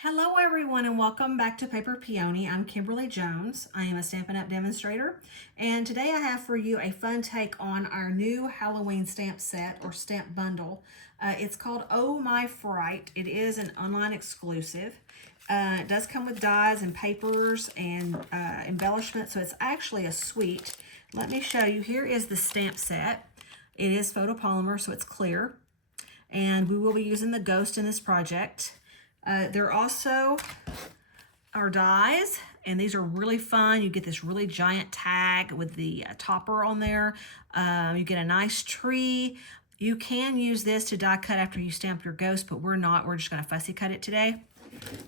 Hello everyone and welcome back to Paper Peony. I'm Kimberly Jones. I am a Stampin' Up! Demonstrator, and today I have for you a fun take on our new Halloween stamp set or stamp bundle. It's called Oh My Fright. It is an online exclusive. It does come with dies and papers and embellishment, so it's actually a suite. Let me show you. Here is the stamp set. It is photopolymer, so it's clear, and we will be using the ghost in this project. There also are dies, and these are really fun. You get this really giant tag with the topper on there. You get a nice tree. You can use this to die cut after you stamp your ghost, but we're not. We're just going to fussy cut it today.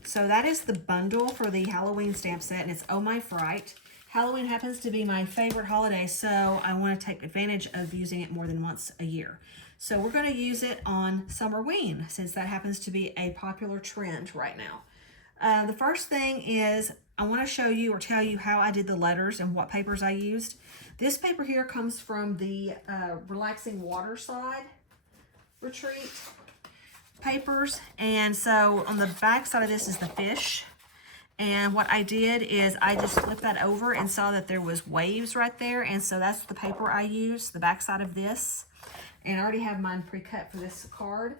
So that is the bundle for the Halloween stamp set, and it's Oh My Fright. Halloween happens to be my favorite holiday, so I want to take advantage of using it more than once a year. So we're going to use it on Summerween, since that happens to be a popular trend right now. The first thing is I want to show you or tell you how I did the letters and what papers I used. This paper here comes from the Relaxing Waterside Retreat papers. And so on the back side of this is the fish. And what I did is I just flipped that over and saw that there was waves right there. And so that's the paper I used, the back side of this. And I already have mine pre-cut for this card.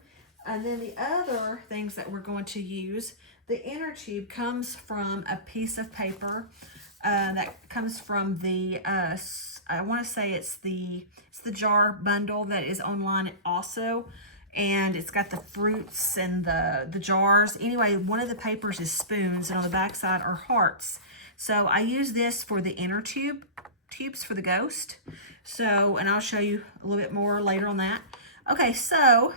And then the other things that we're going to use, the inner tube comes from a piece of paper that comes from the, I want to say it's the jar bundle that is online also. And it's got the fruits and the jars. Anyway, one of the papers is spoons, and on the back side are hearts. So I use this for the inner tubes for the ghost. So, and I'll show you a little bit more later on that. Okay, so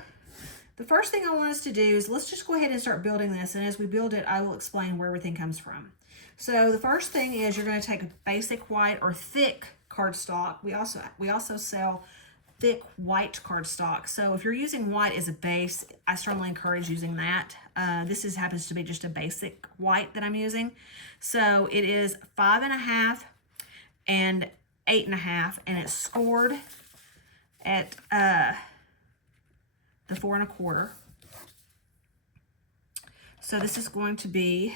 the first thing I want us to do is let's just go ahead and start building this. And as we build it, I will explain where everything comes from. So the first thing is you're going to take a basic white or thick cardstock. We also sell thick white cardstock. So if you're using white as a base, I strongly encourage using that. This happens to be just a basic white that I'm using. So it is 5.5 and 8.5, and it's scored at the 4 1/4. So this is going to be,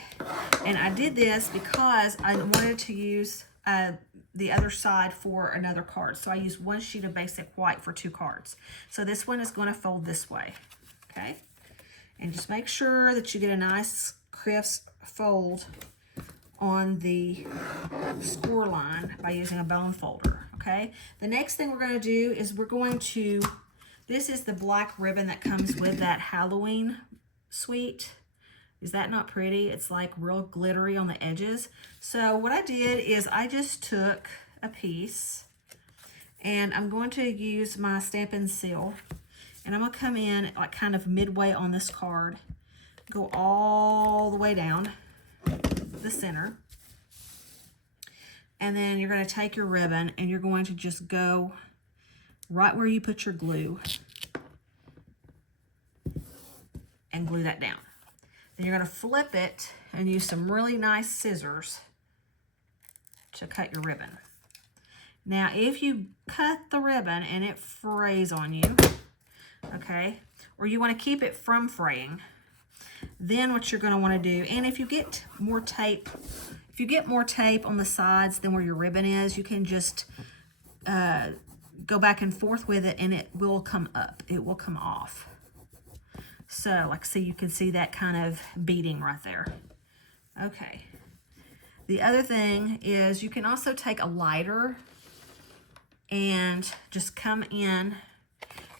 and I did this because I wanted to use the other side for another card. So I used one sheet of basic white for 2 cards. So this one is going to fold this way, okay? And just make sure that you get a nice crisp fold on the score line by using a bone folder, okay? The next thing we're going to do is this is the black ribbon that comes with that Halloween suite. Is that not pretty? It's like real glittery on the edges. So what I did is I just took a piece, and I'm going to use my Stampin' Seal, and I'm going to come in like kind of midway on this card, go all the way down the center, and then you're going to take your ribbon and you're going to just go right where you put your glue and glue that down. Then you're going to flip it and use some really nice scissors to cut your ribbon. Now, if you cut the ribbon and it frays on you, okay, or you want to keep it from fraying, then what you're going to want to do, and if you get more tape on the sides than where your ribbon is, you can just go back and forth with it and it will come up. It will come off. So, like, see, you can see that kind of beading right there. Okay. The other thing is you can also take a lighter and just come in.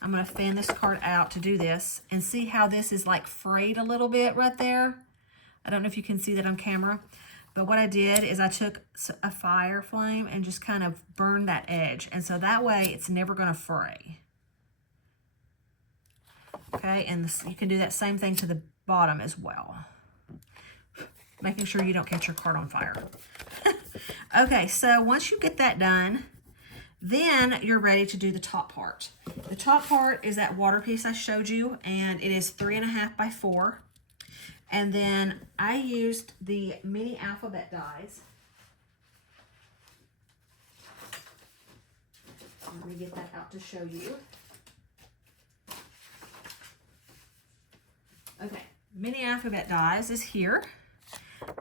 I'm going to fan this card out to do this, and see how this is like frayed a little bit right there. I don't know if you can see that on camera, but what I did is I took a fire flame and just kind of burned that edge, and so that way it's never going to fray. Okay, and you can do that same thing to the bottom as well, making sure you don't catch your card on fire. Okay, so once you get that done, then you're ready to do the top part. The top part is that water piece I showed you, and it is 3.5 by 4. And then I used the mini alphabet dies. Let me get that out to show you. Okay, mini alphabet dies is here.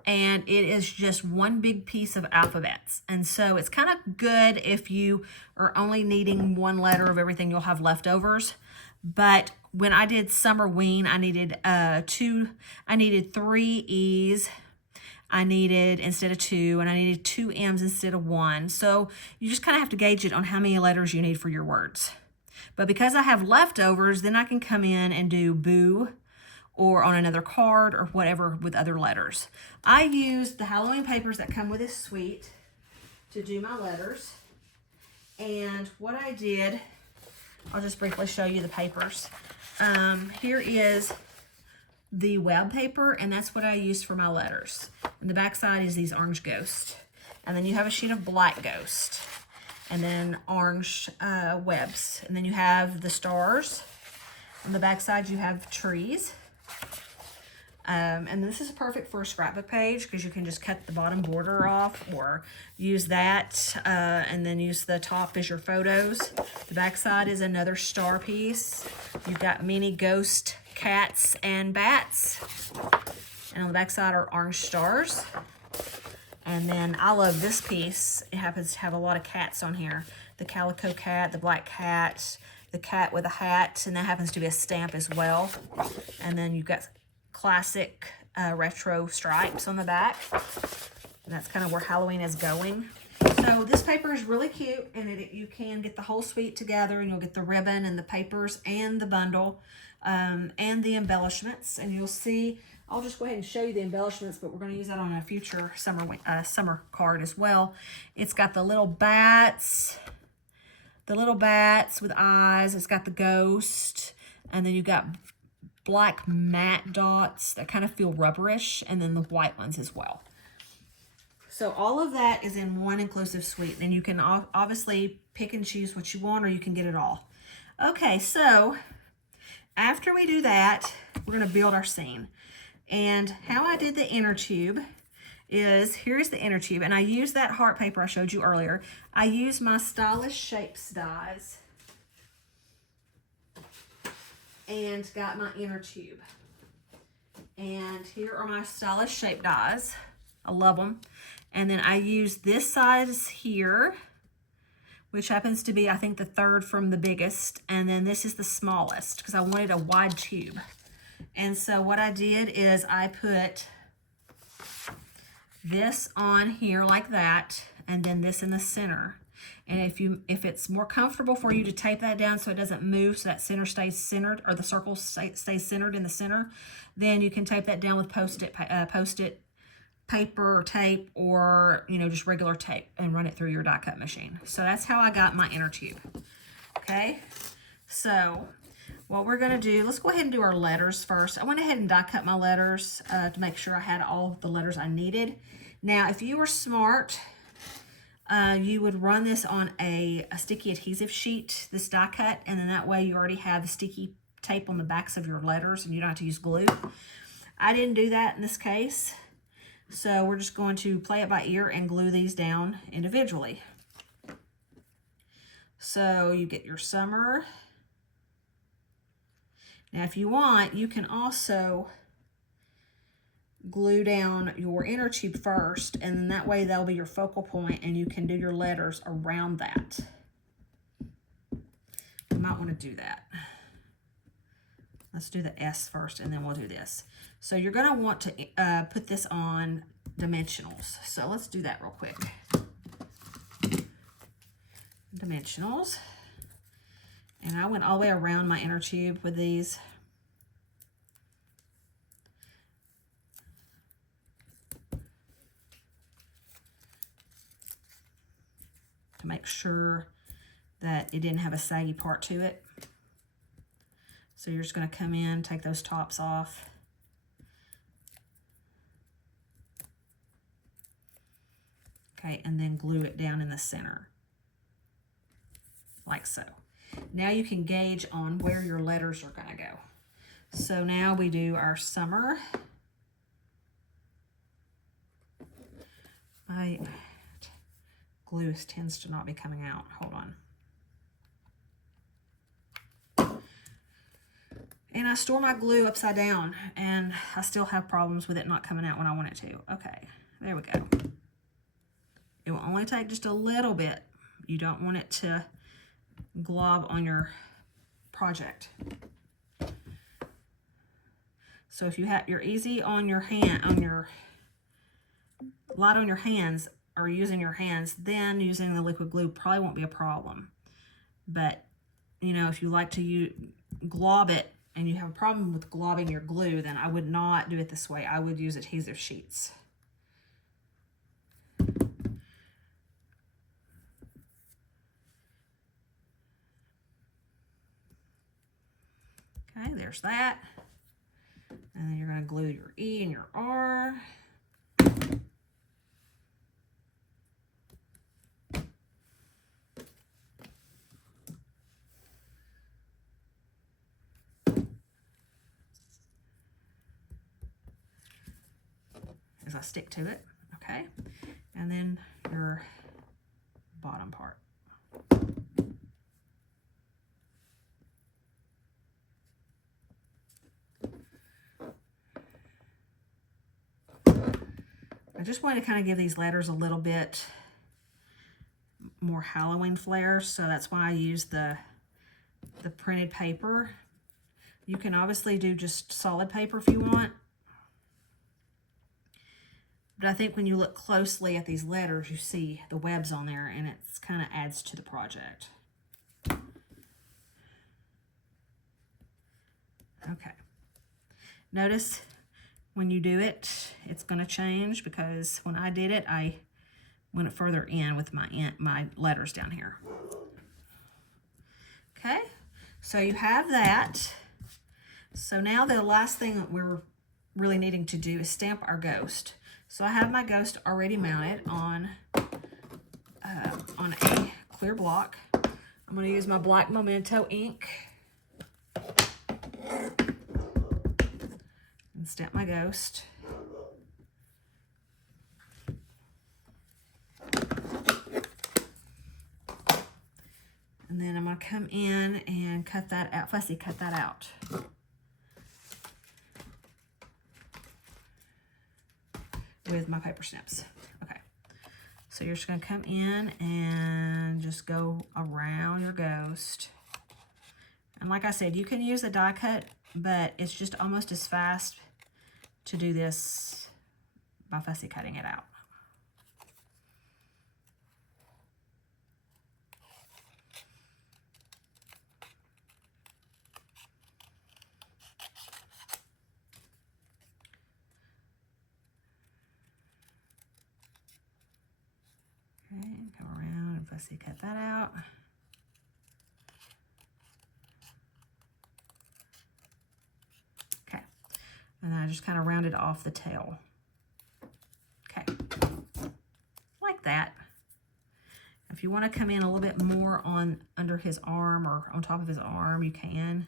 And it is just one big piece of alphabets. And so it's kind of good if you are only needing one letter of everything, you'll have leftovers. But when I did Summerween, I needed I needed 3 E's. I needed instead of 2, and I needed 2 M's instead of 1. So you just kind of have to gauge it on how many letters you need for your words. But because I have leftovers, then I can come in and do boo, or on another card, or whatever with other letters. I used the Halloween papers that come with this suite to do my letters. And what I did, I'll just briefly show you the papers. Here is the web paper, and that's what I used for my letters. And the back side is these orange ghosts. And then you have a sheet of black ghost, and then orange webs. And then you have the stars. On the back side, you have trees. And this is perfect for a scrapbook page because you can just cut the bottom border off or use that and then use the top as your photos. The back side is another star piece. You've got mini ghost cats and bats. And on the back side are orange stars. And then I love this piece. It happens to have a lot of cats on here. The calico cat, the black cat, the cat with a hat, and that happens to be a stamp as well. And then you've got classic retro stripes on the back. And that's kind of where Halloween is going. So this paper is really cute, and you can get the whole suite together, and you'll get the ribbon and the papers and the bundle and the embellishments. And you'll see, I'll just go ahead and show you the embellishments, but we're going to use that on a future summer card as well. It's got the little bats with eyes. It's got the ghost, and then you've got black matte dots that kind of feel rubberish, and then the white ones as well. So all of that is in one inclusive suite, and you can obviously pick and choose what you want, or you can get it all. Okay, so after we do that, we're going to build our scene. And how I did the inner tube is, here's the inner tube, and I used that heart paper I showed you earlier. I used my Stylish Shapes dies and got my inner tube. And here are my Stylish Shape dies. I love them. And then I used this size here, which happens to be, I think, the third from the biggest. And then this is the smallest because I wanted a wide tube. And so what I did is I put this on here like that, and then this in the center. And if it's more comfortable for you to tape that down so it doesn't move, so that center stays centered, or the circle stays centered in the center, then you can tape that down with post-it paper or tape, or just regular tape, and run it through your die cut machine. So that's how I got my inner tube. Okay, so what we're going to do, let's go ahead and do our letters first. I went ahead and die cut my letters to make sure I had all of the letters I needed. Now, if you were smart, you would run this on a sticky adhesive sheet, this die cut, and then that way you already have the sticky tape on the backs of your letters and you don't have to use glue. I didn't do that in this case, so we're just going to play it by ear and glue these down individually. So you get your summer. Now if you want, you can also glue down your inner tube first, and then that way that'll be your focal point, and you can do your letters around that. You might want to do that. Let's do the S first, and then we'll do this. So you're going to want to put this on dimensionals. So let's do that real quick. Dimensionals. And I went all the way around my inner tube with these. To make sure that it didn't have a saggy part to it. So you're just going to come in, take those tops off. Okay, and then glue it down in the center. Like so. Now you can gauge on where your letters are going to go. So now we do our summer. My glue tends to not be coming out. Hold on. And I store my glue upside down, and I still have problems with it not coming out when I want it to. Okay, there we go. It will only take just a little bit. You don't want it to glob on your project. So if you're easy on your light on your hands, or using your hands, then using the liquid glue probably won't be a problem. But, you know, if you like to glob it and you have a problem with globbing your glue, then I would not do it this way. I would use adhesive sheets. Okay, there's that. And then you're going to glue your E and your R. As I stick to it, okay? And then your bottom part. I just wanted to kind of give these letters a little bit more Halloween flair, so that's why I use the printed paper. You can obviously do just solid paper if you want. But I think when you look closely at these letters, you see the webs on there, and it kind of adds to the project. Okay. Notice when you do it, it's going to change, because when I did it, I went further in with my letters down here. Okay, so you have that. So now the last thing that we're really needing to do is stamp our ghost. So I have my ghost already mounted on a clear block. I'm going to use my black Memento ink and stamp my ghost. And then I'm going to come in and cut that out, fussy cut that out. With my paper snips. Okay, so you're just going to come in and just go around your ghost. And like I said, you can use a die cut, but it's just almost as fast to do this by fussy cutting it out. Okay, come around and fussy cut that out. Okay, and then I just kind of rounded off the tail. Okay, like that. If you want to come in a little bit more on under his arm or on top of his arm, you can.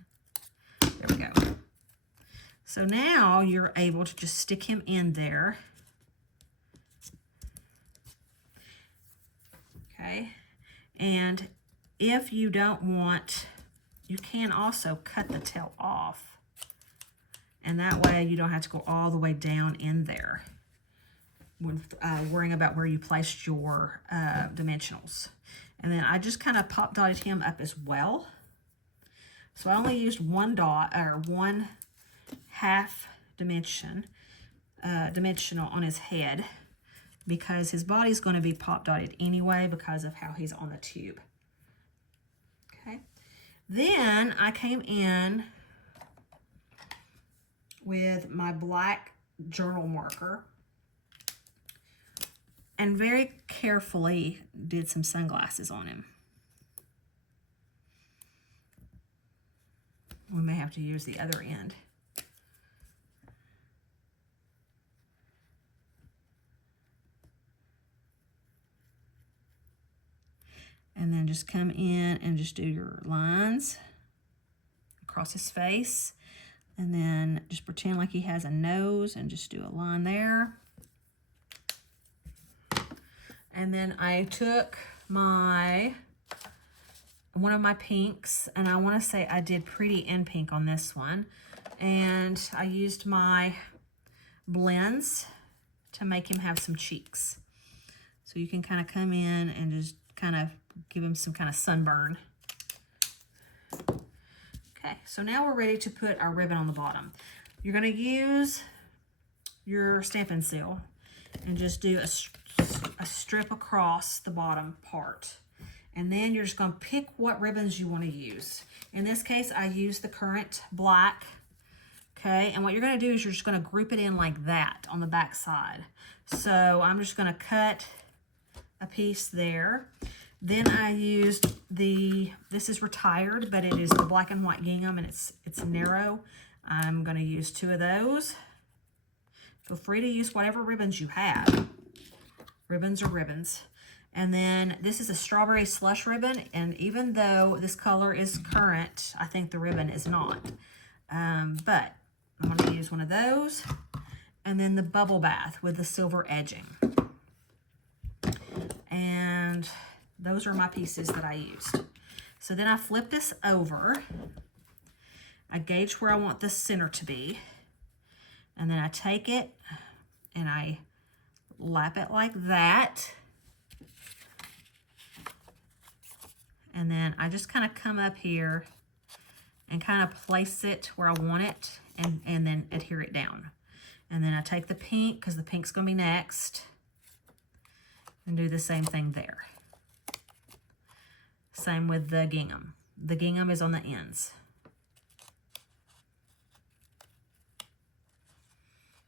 There we go. So now you're able to just stick him in there. Okay, and if you don't want, you can also cut the tail off, and that way you don't have to go all the way down in there with worrying about where you placed your dimensionals. And then I just kind of pop dotted him up as well. So I only used one dot, or 1/2 dimensional on his head, because his body's going to be pop dotted anyway because of how he's on the tube. Okay, then I came in with my black journal marker and very carefully did some sunglasses on him. We may have to use the other end. And then just come in and just do your lines across his face. And then just pretend like he has a nose and just do a line there. And then I took my one of my pinks, and I want to say I did Pretty in pink on this one, and I used my blends to make him have some cheeks. So you can kind of come in and just kind of give him some kind of sunburn. Okay, so now we're ready to put our ribbon on the bottom. You're going to use your Stampin' Seal and just do a strip across the bottom part. And then you're just going to pick what ribbons you want to use. In this case, I use the current black. Okay, and what you're going to do is you're just going to group it in like that on the back side. So I'm just going to cut a piece there. Then I used this is retired, but it is the black and white gingham, and it's narrow. I'm going to use 2 of those. Feel free to use whatever ribbons you have. Ribbons are ribbons. And then this is a strawberry slush ribbon, and even though this color is current, I think the ribbon is not. But I'm going to use one of those, and then the bubble bath with the silver edging. And those are my pieces that I used. So then I flip this over. I gauge where I want the center to be, and then I take it and I lap it like that. And then I just kind of come up here and kind of place it where I want it, and then adhere it down. And then I take the pink, because the pink's going to be next, and do the same thing there. Same with the gingham. The gingham is on the ends.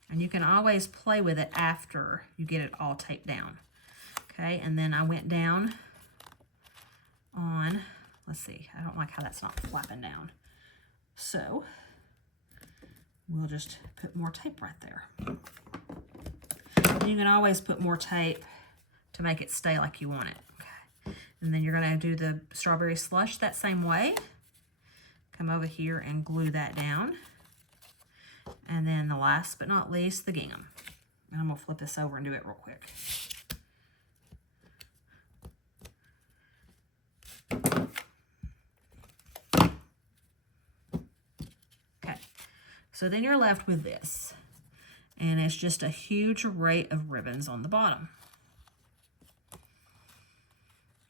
And you can always play with it after you get it all taped down. Okay, and then I went down on, let's see, I don't like how that's not flapping down. So we'll just put more tape right there. And you can always put more tape to make it stay like you want it. Okay. And then you're going to do the strawberry slush that same way. Come over here and glue that down. And then the last but not least, the gingham. And I'm going to flip this over and do it real quick. So then you're left with this, and it's just a huge array of ribbons on the bottom.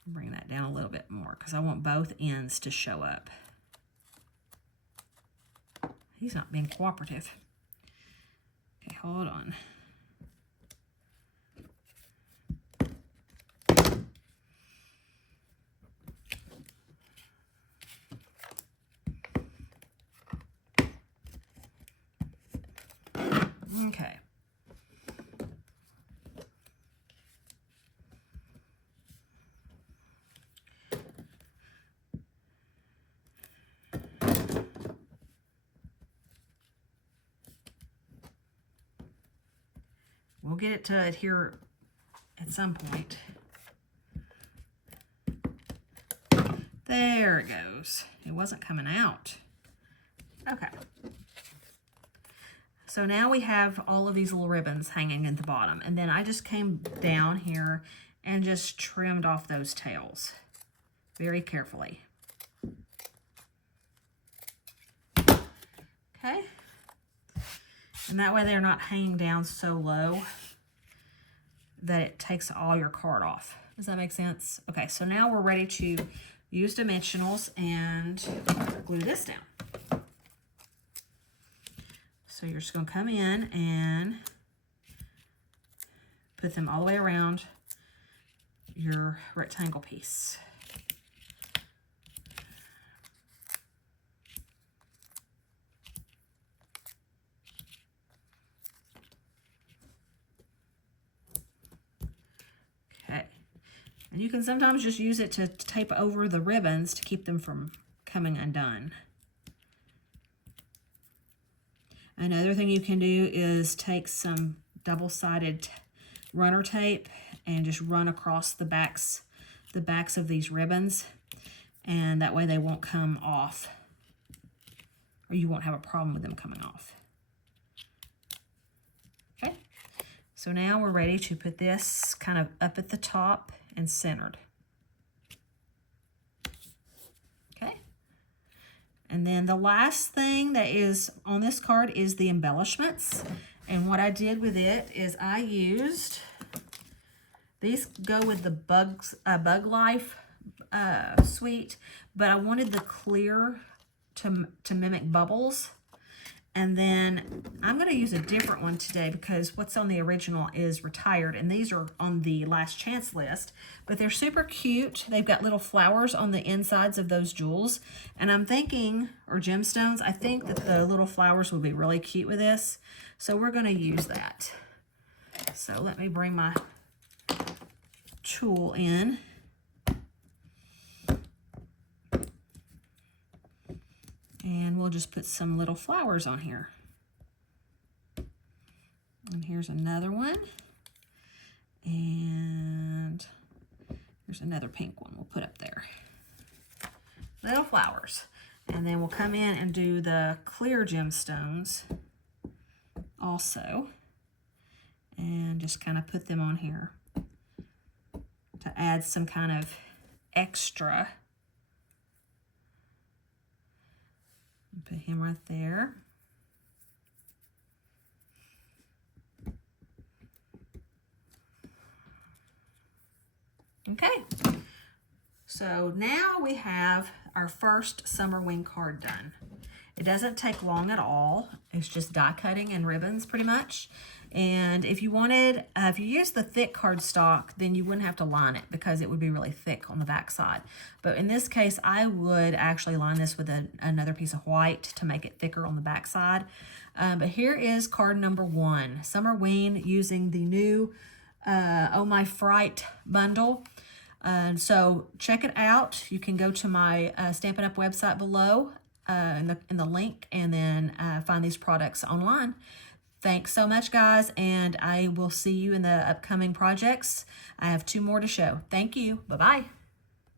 Bring that down a little bit more because I want both ends to show up. He's not being cooperative. Okay, hold on. Okay. We'll get it to adhere at some point. There it goes. It wasn't coming out. Okay. So now we have all of these little ribbons hanging at the bottom. And then I just came down here and just trimmed off those tails very carefully. Okay. And that way they're not hanging down so low that it takes all your card off. Does that make sense? Okay, so now we're ready to use dimensionals and glue this down. So you're just going to come in and put them all the way around your rectangle piece. Okay. And you can sometimes just use it to tape over the ribbons to keep them from coming undone. Another thing you can do is take some double-sided runner tape and just run across the backs of these ribbons, and that way they won't come off, or you won't have a problem with them coming off. Okay, so now we're ready to put this kind of up at the top and centered. And then the last thing that is on this card is the embellishments. And what I did with it is I used, these go with the Bug Life suite, but I wanted the clear to mimic bubbles. And then I'm going to use a different one today because what's on the original is retired, and these are on the last chance list. But they're super cute. They've got little flowers on the insides of those jewels. And I'm thinking, or gemstones, I think that the little flowers would be really cute with this. So we're going to use that. So let me bring my tool in. And we'll just put some little flowers on here. And here's another one. And here's another pink one we'll put up there. Little flowers. And then we'll come in and do the clear gemstones also. And just kind of put them on here to add some kind of extra. Put him right there. Okay, so now we have our first Summerween card done. It doesn't take long at all. It's just die cutting and ribbons pretty much. And if you wanted, if you use the thick cardstock, then you wouldn't have to line it because it would be really thick on the back side. But in this case, I would actually line this with another piece of white to make it thicker on the back side. But here is card number 1, Summerween, using the new Oh My Fright bundle. So check it out. You can go to my Stampin' Up website below in the link, and then find these products online. Thanks so much, guys, and I will see you in the upcoming projects. I have 2 more to show. Thank you. Bye-bye.